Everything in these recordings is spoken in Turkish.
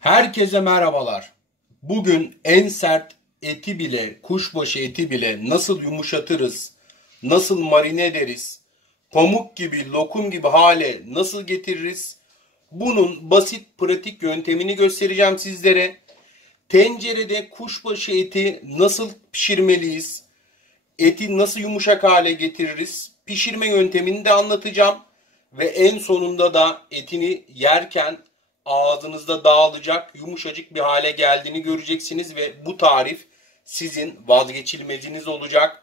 Herkese merhabalar. Bugün en sert eti bile, kuşbaşı eti bile nasıl yumuşatırız, nasıl marine ederiz, pamuk gibi, lokum gibi hale nasıl getiririz? Bunun basit, pratik yöntemini göstereceğim sizlere. Tencerede kuşbaşı eti nasıl pişirmeliyiz? Eti nasıl yumuşak hale getiririz? Pişirme yöntemini de anlatacağım. Ve en sonunda da etini yerken ağzınızda dağılacak, yumuşacık bir hale geldiğini göreceksiniz ve bu tarif sizin vazgeçilmeziniz olacak.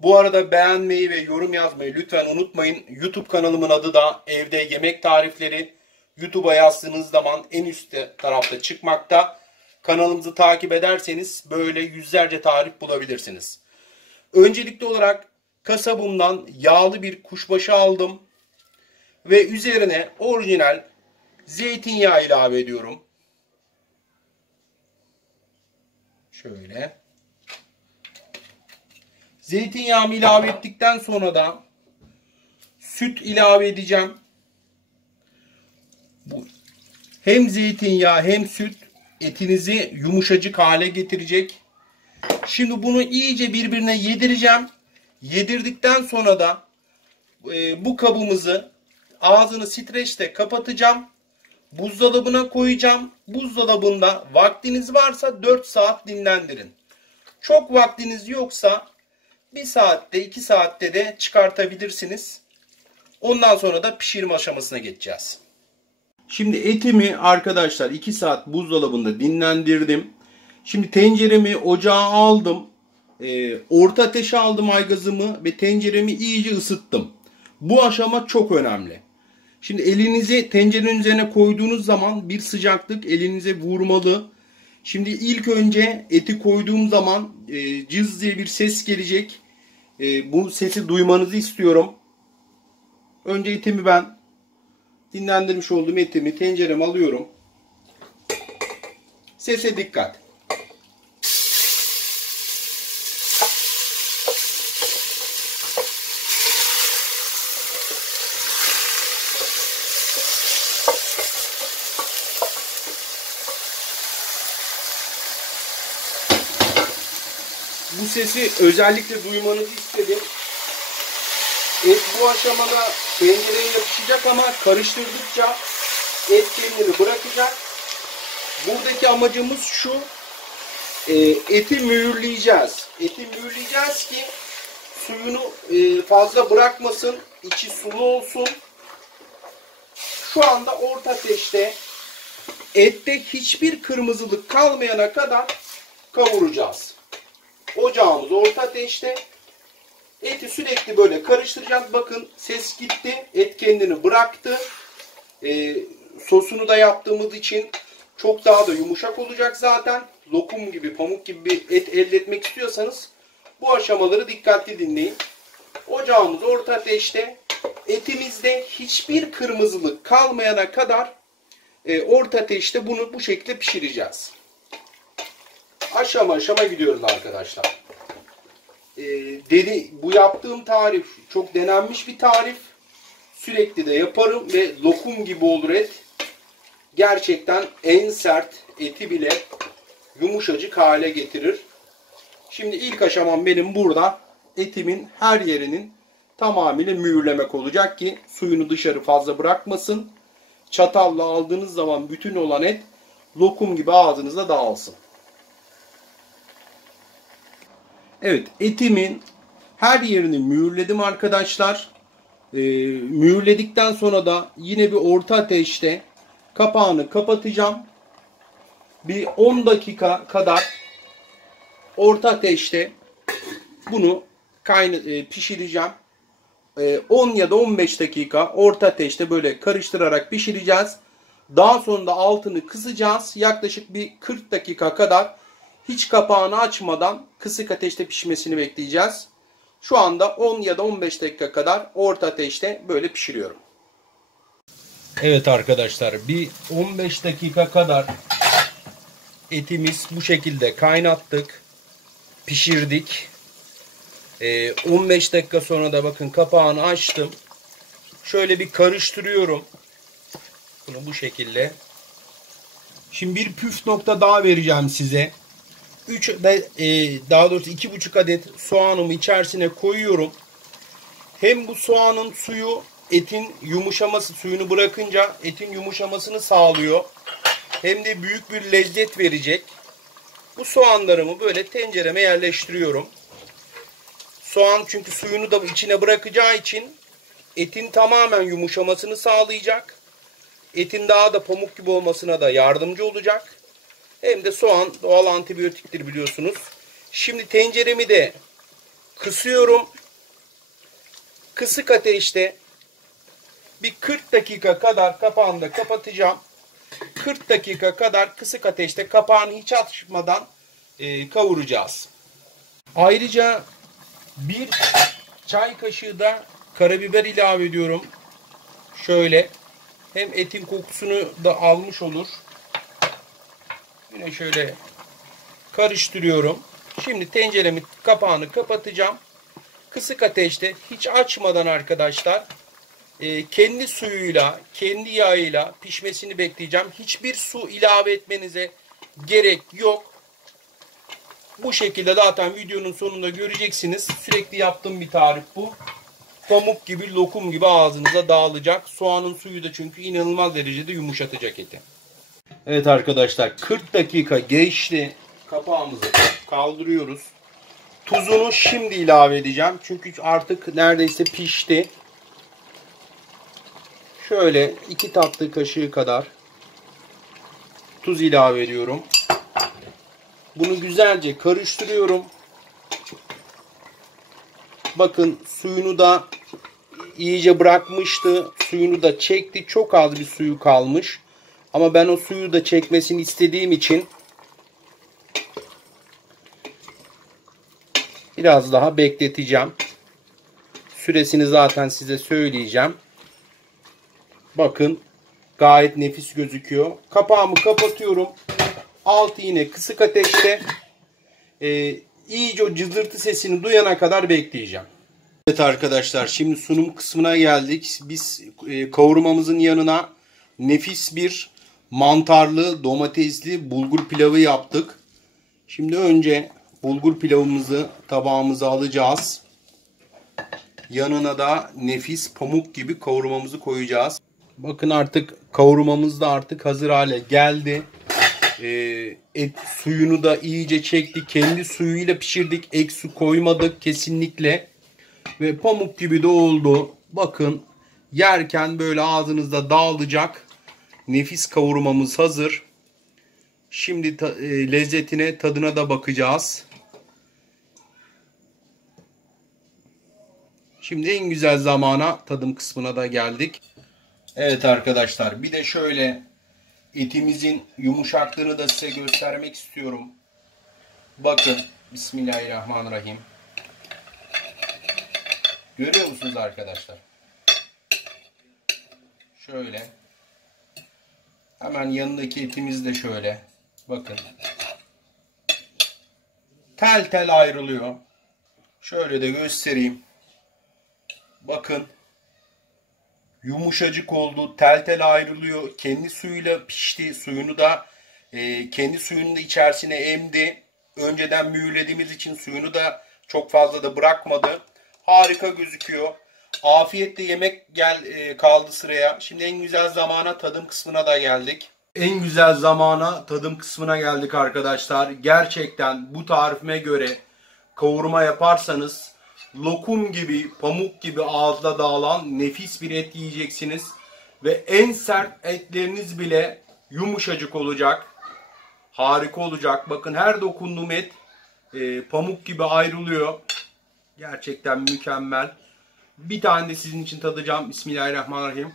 Bu arada beğenmeyi ve yorum yazmayı lütfen unutmayın. YouTube kanalımın adı da Evde Yemek Tarifleri. YouTube'a yazdığınız zaman en üst tarafta çıkmakta. Kanalımızı takip ederseniz böyle yüzlerce tarif bulabilirsiniz. Öncelikli olarak kasabımdan yağlı bir kuşbaşı aldım. Ve üzerine orijinal zeytinyağı ilave ediyorum. Şöyle. Zeytinyağımı ilave ettikten sonra da süt ilave edeceğim. Hem zeytinyağı hem süt etinizi yumuşacık hale getirecek. Şimdi bunu iyice birbirine yedireceğim. Yedirdikten sonra da bu kabımızı ağzını streçle kapatacağım. Buzdolabına koyacağım. Buzdolabında vaktiniz varsa 4 saat dinlendirin. Çok vaktiniz yoksa 1 saatte 2 saatte de çıkartabilirsiniz. Ondan sonra da pişirme aşamasına geçeceğiz. Şimdi etimi arkadaşlar 2 saat buzdolabında dinlendirdim. Şimdi tenceremi ocağa aldım. Orta ateşe aldım aygazımı ve tenceremi iyice ısıttım. Bu aşama çok önemli. Şimdi elinizi tencerenin üzerine koyduğunuz zaman bir sıcaklık elinize vurmalı. Şimdi ilk önce eti koyduğum zaman cız diye bir ses gelecek. Bu sesi duymanızı istiyorum. Önce etimi ben dinlendirmiş olduğum etimi tencereme alıyorum. Sese dikkat. Bu sesi özellikle duymanızı istedim. Et bu aşamada tencereye yapışacak ama karıştırdıkça et kendini bırakacak. Buradaki amacımız şu. Eti mühürleyeceğiz. Eti mühürleyeceğiz ki suyunu fazla bırakmasın. İçi sulu olsun. Şu anda orta ateşte ette hiçbir kırmızılık kalmayana kadar kavuracağız. Ocağımız orta ateşte. Eti sürekli böyle karıştıracağız. Bakın ses gitti. Et kendini bıraktı. Sosunu da yaptığımız için çok daha da yumuşak olacak zaten. Lokum gibi, pamuk gibi bir et elde etmek istiyorsanız bu aşamaları dikkatli dinleyin. Ocağımız orta ateşte. Etimizde hiçbir kırmızılık kalmayana kadar orta ateşte bunu bu şekilde pişireceğiz. Aşama aşama gidiyoruz arkadaşlar. Bu yaptığım tarif çok denenmiş bir tarif. Sürekli de yaparım ve lokum gibi olur et. Gerçekten en sert eti bile yumuşacık hale getirir. Şimdi ilk aşamam benim burada etimin her yerinin tamamıyla mühürlemek olacak ki suyunu dışarı fazla bırakmasın. Çatalla aldığınız zaman bütün olan et lokum gibi ağzınızda dağılsın. Evet, etimin her yerini mühürledim arkadaşlar. Mühürledikten sonra da yine bir orta ateşte kapağını kapatacağım. Bir 10 dakika kadar orta ateşte bunu pişireceğim. 10 ya da 15 dakika orta ateşte böyle karıştırarak pişireceğiz. Daha sonra da altını kısacağız. Yaklaşık bir 40 dakika kadar hiç kapağını açmadan kısık ateşte pişmesini bekleyeceğiz. Şu anda 10 ya da 15 dakika kadar orta ateşte böyle pişiriyorum. Evet arkadaşlar, bir 15 dakika kadar etimiz bu şekilde kaynattık, pişirdik. 15 dakika sonra da bakın kapağını açtım. Şöyle bir karıştırıyorum. Bunu bu şekilde Şimdi bir püf nokta daha vereceğim size. Daha doğrusu 2,5 adet soğanımı içerisine koyuyorum. Hem bu soğanın suyu etin yumuşaması, suyunu bırakınca etin yumuşamasını sağlıyor. Hem de büyük bir lezzet verecek. Bu soğanlarımı böyle tencereme yerleştiriyorum. Soğan çünkü suyunu da içine bırakacağı için etin tamamen yumuşamasını sağlayacak. Etin daha da pamuk gibi olmasına da yardımcı olacak. Hem de soğan doğal antibiyotiktir biliyorsunuz. Şimdi tenceremi de kısıyorum. Kısık ateşte bir 40 dakika kadar kapağını da kapatacağım. 40 dakika kadar kısık ateşte kapağını hiç açmadan kavuracağız. Ayrıca bir çay kaşığı da karabiber ilave ediyorum. Şöyle hem etin kokusunu da almış olur. Yine şöyle karıştırıyorum. Şimdi tenceremin kapağını kapatacağım. Kısık ateşte hiç açmadan arkadaşlar kendi suyuyla, kendi yağıyla pişmesini bekleyeceğim. Hiçbir su ilave etmenize gerek yok. Bu şekilde zaten videonun sonunda göreceksiniz. Sürekli yaptığım bir tarif bu. Pamuk gibi, lokum gibi ağzınıza dağılacak. Soğanın suyu da çünkü inanılmaz derecede yumuşatacak eti. Evet arkadaşlar 40 dakika geçti. Kapağımızı kaldırıyoruz. Tuzunu şimdi ilave edeceğim. Çünkü artık neredeyse pişti. Şöyle 2 tatlı kaşığı kadar tuz ilave ediyorum. Bunu güzelce karıştırıyorum. Bakın suyunu da iyice bırakmıştı. Suyunu da çekti. Çok az bir suyu kalmış. Ama ben o suyu da çekmesini istediğim için biraz daha bekleteceğim. Süresini zaten size söyleyeceğim. Bakın gayet nefis gözüküyor. Kapağımı kapatıyorum. Altı yine kısık ateşte. İyice o cızırtı sesini duyana kadar bekleyeceğim. Evet arkadaşlar şimdi sunum kısmına geldik. Biz kavurmamızın yanına nefis bir mantarlı domatesli bulgur pilavı yaptık. Şimdi önce bulgur pilavımızı tabağımıza alacağız. Yanına da nefis pamuk gibi kavurmamızı koyacağız. Bakın artık kavurmamız da artık hazır hale geldi. Et suyunu da iyice çekti. Kendi suyuyla pişirdik. Ek su koymadık kesinlikle. Ve pamuk gibi de oldu. Bakın yerken böyle ağzınızda dağılacak. Nefis kavurmamız hazır. Şimdi lezzetine, tadına da bakacağız. Şimdi en güzel zamana, tadım kısmına da geldik. Evet arkadaşlar bir de şöyle etimizin yumuşaklığını da size göstermek istiyorum. Bakın Bismillahirrahmanirrahim. Görüyor musunuz arkadaşlar? Şöyle. Hemen yanındaki etimiz de şöyle. Bakın. Tel tel ayrılıyor. Şöyle de göstereyim. Bakın. Yumuşacık oldu. Tel tel ayrılıyor. Kendi suyuyla pişti. Suyunu da kendi suyunu da içerisine emdi. Önceden mühürlediğimiz için suyunu da çok fazla da bırakmadı. Harika gözüküyor. Afiyetle yemek kaldı sıraya. Şimdi en güzel zamana, tadım kısmına da geldik. En güzel zamana, tadım kısmına geldik arkadaşlar. Gerçekten bu tarifime göre kavurma yaparsanız lokum gibi, pamuk gibi ağızda dağılan nefis bir et yiyeceksiniz. Ve en sert etleriniz bile yumuşacık olacak. Harika olacak. Bakın her dokunduğum et pamuk gibi ayrılıyor. Gerçekten mükemmel. Bir tane de sizin için tadacağım. Bismillahirrahmanirrahim.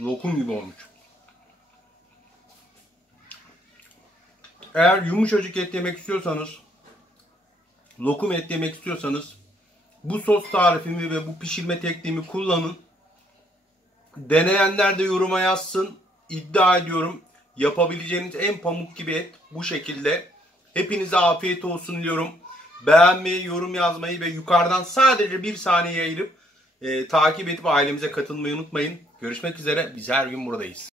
Lokum gibi olmuş. Eğer yumuşacık et yemek istiyorsanız, lokum et yemek istiyorsanız bu sos tarifimi ve bu pişirme tekniğimi kullanın. Deneyenler de yoruma yazsın. İddia ediyorum yapabileceğiniz en pamuk gibi et bu şekilde. Hepinize afiyet olsun diyorum. Beğenmeyi, yorum yazmayı ve yukarıdan sadece bir saniye ayırıp Takip edip ailemize katılmayı unutmayın. Görüşmek üzere. Biz her gün buradayız.